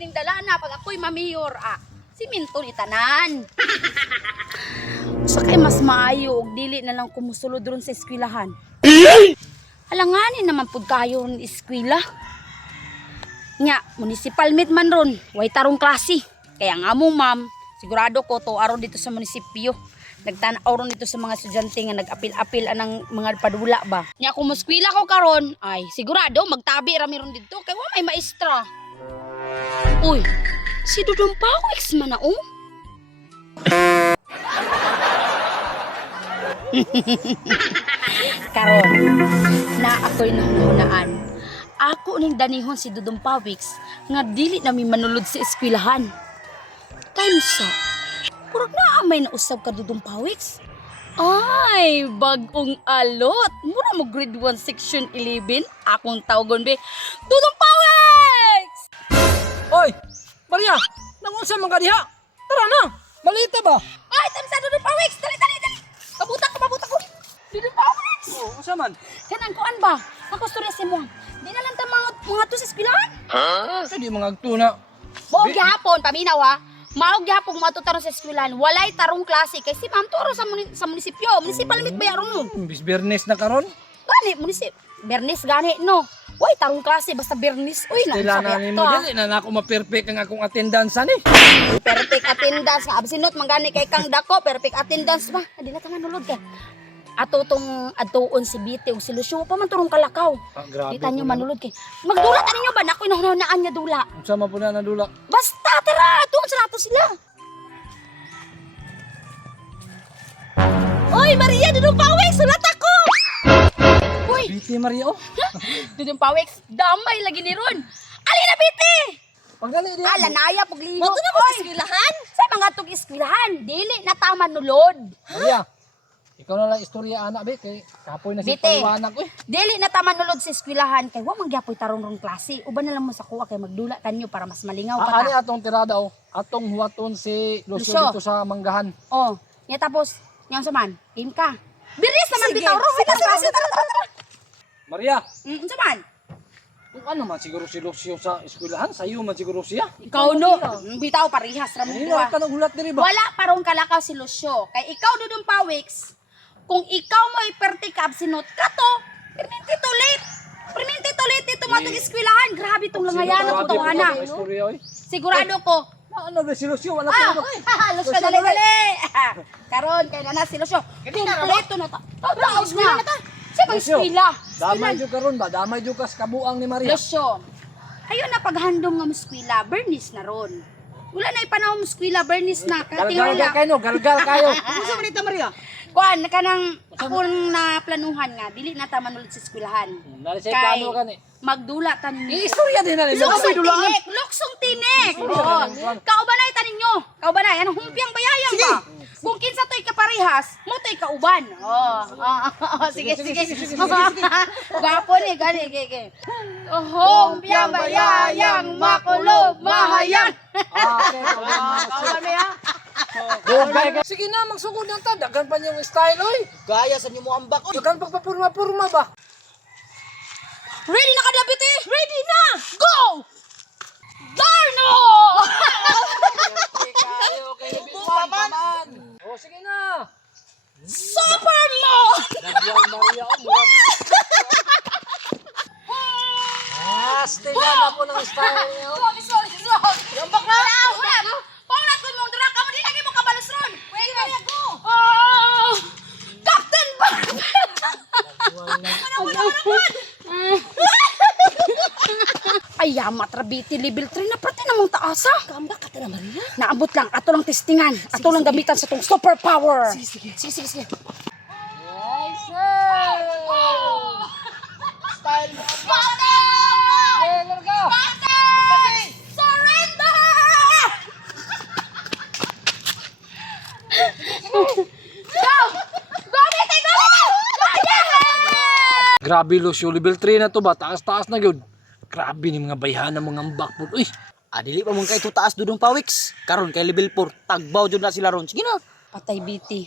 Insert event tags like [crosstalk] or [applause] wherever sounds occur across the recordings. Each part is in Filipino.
gining dala na pag ako'y mamiyor ah. Siminto ni tanan. [laughs] Sa kay mas maayo og dili na lang kumusulod ron sa eskwelahan. Alanganin naman pud kayo ron eskwela. Nya, municipal meet man ron, way tarong klase. Kaya nga mo ma'am, sigurado ko to aron dito sa munisipyo. Nagtanaw ron dito sa mga estudyante nga nag-apil-apil anang mga padula ba. Nya kung muskwila ko karon, ay sigurado magtabi rami ron dito kay wa may maestra. Uy, si Dudong Pawix man na oh. [laughs] karon na ako'y nahunahunaan. Ako ning danihon si Dudong Pawix nga dili na mi manulod sa eskwelahan. Time sa, purag na may nausab ka Dudong Pawix. Ay, bagong alot. Mura mo grade 1 section 11. Akong tawgon be. Dudong Pawix! Oy! Maria! Nangunsa man ka diha? Tara na! Malita ba? Ay, time sa Dudong Pawix! Dali, dali, dali! Pabutak ko, pabutak ko! Dudong Pawix! Oo, oh, unsa man? Kanang kuan ba? Ako storya si mo. Di na lang ta mga mga to sa eskwelahan. Sa di mga agtuna. Mo gihapon paminaw ha. Mao gihapon mga tarong sa eskwelahan. Walay tarong klase kay si Ma'am Toro sa muni- sa munisipyo. Municipal meet ba yaron mo? Bis Bernes na karon. Gani munisip. Bernis gani no. Way tarong klase basta Bernis. Uy na Kailangan sabi ni mo ah. dili na ako ma-perfect ang akong attendance ni. Perfect attendance nga absinot man gani kay kang dako perfect attendance ba. Adi na tangan nulod kay. Ato tong atuon si Biti ug si Lucio pa man turong kalakaw. Ah, grabe. Di tanyo manulod kay. Magdulat ani nyo ba na ako'y nahunahunaan niya dula. Unsa man po na nadula? Basta tara, tuon sa nato sila. Oy, Maria, dudong pawik, sulat ako! Uy, Biti Maria oh. dudong pawik, damay lagi ni Ron. Ali na, Biti! Pagdali diha. Ala, naya, pagligo. Mato na ba sa eskwelahan? Sa mga tong iskwilahan, dili na tama nulod. Maria. Ikaw na lang istorya anak be kay kapoy na si paliwanag ko eh. Dili na tama nulod sa iskwilahan, kay wa mangyapoy tarong rong klase. Uban na lang mo sa kuha, kay magdula kanyo para mas malingaw pa Ah, ani ta. atong tirada oh. Atong huwaton si Lucio Lucio. dito sa manggahan. Oh, nya tapos, yang saman, game ka. Bilis naman bitaw, ro, sige, sige, tara, tara, tara. Maria, Mm, unsa man? kung ano man siguro si Lucio sa eskwelahan, sayo man siguro siya. Ikaw no, bitaw parihas ra mo Ano ka diri ba? Wala parong kalakaw si Lucio. Kay ikaw dudong pawiks, kung ikaw mo ipertikab sinot ka to, perminti to late. Perminti to late dito matong eskwilahan. Grabe tong langayan ng oy? Sigurado ko. Na ano ba si Lucio wala Ah, pa. [laughs] Lucio dali dali. [laughs] Karon kay na si Lucio. Kompleto na ta. Taos na. Sa bang Lucio, eskwela? Damay jud karon ba? Damay jud kas kabuang ni Maria. Lucio. Ayun na paghandom nga muskwila, Bernice na ron. Wala na ipanahon muskwila, Bernice na. Galgal Katingala. kayo galgal kayo. [laughs] Unsa man ito, Maria? Kuan kanang akong na planuhan nga dili na ta manulod sa eskwelahan. Nari sa Kay plano ka ni. magdula ta ninyo. Istorya din na ni. Luksong tinik, luksong tinik. Kaubanay ta ninyo. Kaubanay anong humpiang bayayang ba? Kung kinsa to'y kaparehas, mo to'y kauban. Oh, oh, sige, sige. Gwapo ni, gani, gani. Humpiang bayayang makulob mahayan. [laughs] Ah, okay. Kauban mo. Sige na, magsugod ng ta. Dagan pa niyong style oy. Gaya sa inyo mo ambak. Oy, Dagan pagpapurma-purma ba? Ready na ka, Dabiti? Ready na! Go! Darno! Okay kayo, kay Biman paman. Oh, sige na. Supermon! Dagyang Maria oh, murag. Ah, stay na po ng style niyo. Sorry, sorry, sorry. Yung bakla! Wala! Paulat ko mong dura ka mo, di lagi mo kabalos ron. Wait, kaya go! Oh! Captain Barbell! Ay, yamat, Rabiti, level 3 na pati namang taasa. ambak ka tara, Maria. Naabot lang, ato lang testingan. Ato lang gamitan sa tong superpower. Sige, sige. Sige, sige, sige. Style mo. Bate! Okay, larga. Bate! Surrender! Go! Go, Bate! Go! Go! Grabe Lucio, level 3 na to ba? Taas-taas na gyud. Grabe ni mga bayhan ng mga bakpod. Uy, Adili pa mong kay taas dudong pawiks. Karon kay level 4, tagbaw jud na sila ron. Sige na. Patay, Biti.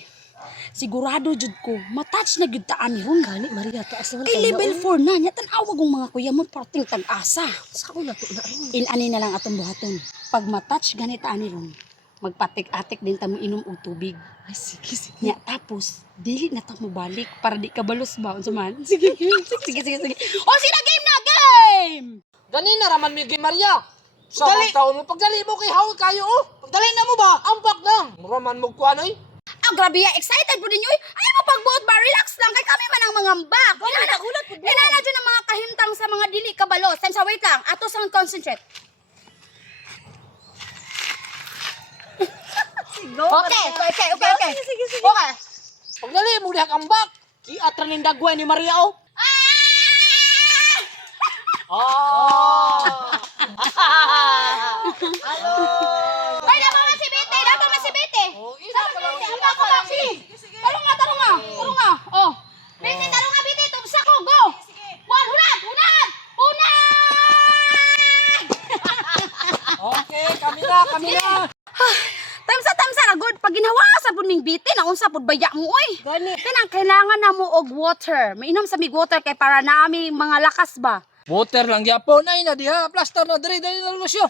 Sigurado jud ko, matouch na gyud taan ni ron. Gani, Maria, taas naman Kay level 4 na, nya tan-awag ang mga kuya mo parating tag-asa. Sa ko na to na rin. In-ani na lang atong buhaton. Pag matouch ganit taan ni ron, magpatik-atik din ta mo inom og tubig. Ay, sige, sige. Nya tapos, dili na ta mo balik para di ka balos ba unsa man. Sige, [laughs] sige, sige, sige, sige. O sila game na game. Ganina raman mi Maria. Sa mga taon mo, pagdali mo kay hawag kayo, oh. Pagdali na mo ba? Ambak lang. Muraman mo kuha no, eh. Ah, grabe ya, excited po ninyo. Ayaw mo pagbuot ba, relax lang. Kay kami man ang mga mbak. Inana, inana dyan ang mga kahimtang sa mga dili kabalos. Tansa, wait lang. Ato sa concentrate. [laughs] Okay, okay, okay, okay. Sige, sige, Okay. Pagdali mo diha ambak. Kiatra ning dagway ni Maria, oh. Ah. Ay, dapat man si Bete, dapat man si Bete. Oh, lang. Ang ako lang, sige. Talong nga, talong nga. Talong nga. Oh. Bete, talong nga, Bete. Tubsa ko, go. One, hunad, hunad. Hunad! Okay, kami na, kami na. Tamsa tamsa na good pag ginawa sa pud ning bitin ang unsa pud baya mo oy. Gani. Kanang kailangan na mo og water. Mainom sa mig water kay para nami mga lakas ba. Water lang yapon ay na diha, plaster na diri dali na lusyo.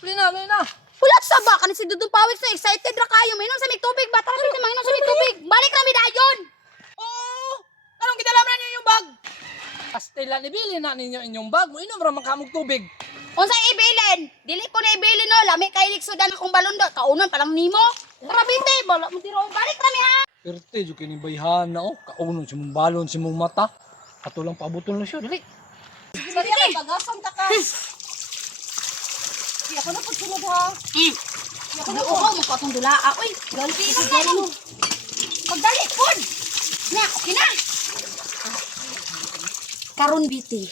Dali na, dali na. Wala sa ba kan si Dudong Pawik sa excited ra kayo. Mainom sa mig tubig ba? Tara bitin mainom sa mig tubig. Balik ra mi dayon. Oh, anong kinalaman ninyo yung bag? Pastela ni Billy na ninyo inyong bag. Mo inom ra man kamog tubig. Unsa ibilin? Dili ko na ibilin no. Lami kay liksudan akong balundo. Kaunon pa lang nimo. Tara bite, bala mo tiro. Balik ra mi ha. Perte jud kini bayhan na oh. Kaunon si mong balon si mong mata. Ato lang pabuton lusyo, dali. Sige. Bagasan ta ka. Di ako na pagsunod, ha. Mm. Ako uhaw mo ko atong dulaa. Uy, ganti na na mo. Pagdali, pud. Na, okay na. Karon biti,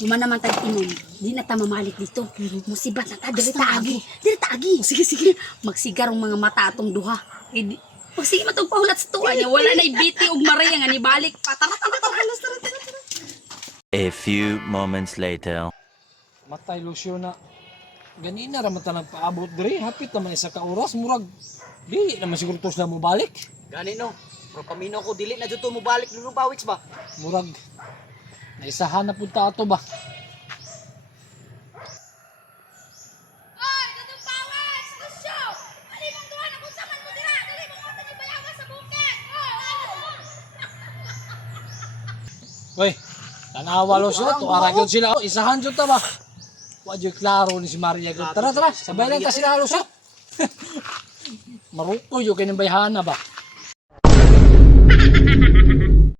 Lima naman tayo inom. Di na ta mamalik dito. Musibat na ta. Dili ta agi. Dili ta agi. Sige, sige. Magsigar ang mga mata atong duha. Eh, di- Pag sige matong pahulat sa tuwa niya, [laughs] wala na biti ug Maria nga ni balik pa. Tara, tara, tara. A few moments later. Matay lusyo na. Ganina ra man ta nagpaabot diri. Hapit naman isa ka oras murag dili naman siguro tos na mo balik. Gani, no. Pero pamino ko, dili na dito mo balik lulong pawiks ba? Murag naisahan na punta ato ba. Oy, dudong pawas! Lusyo! Ali mong duha na kung saman mo dira! Dali mong ata ni bayawa sa bukid! Hoy, tanawa lusyo. Tuara gyud sila. Oh, isahan jud ta ba. Wa jud klaro ni si Maria. Tara tara, sabay lang ta sila lusyo. Maruko yo kini bayhana ba.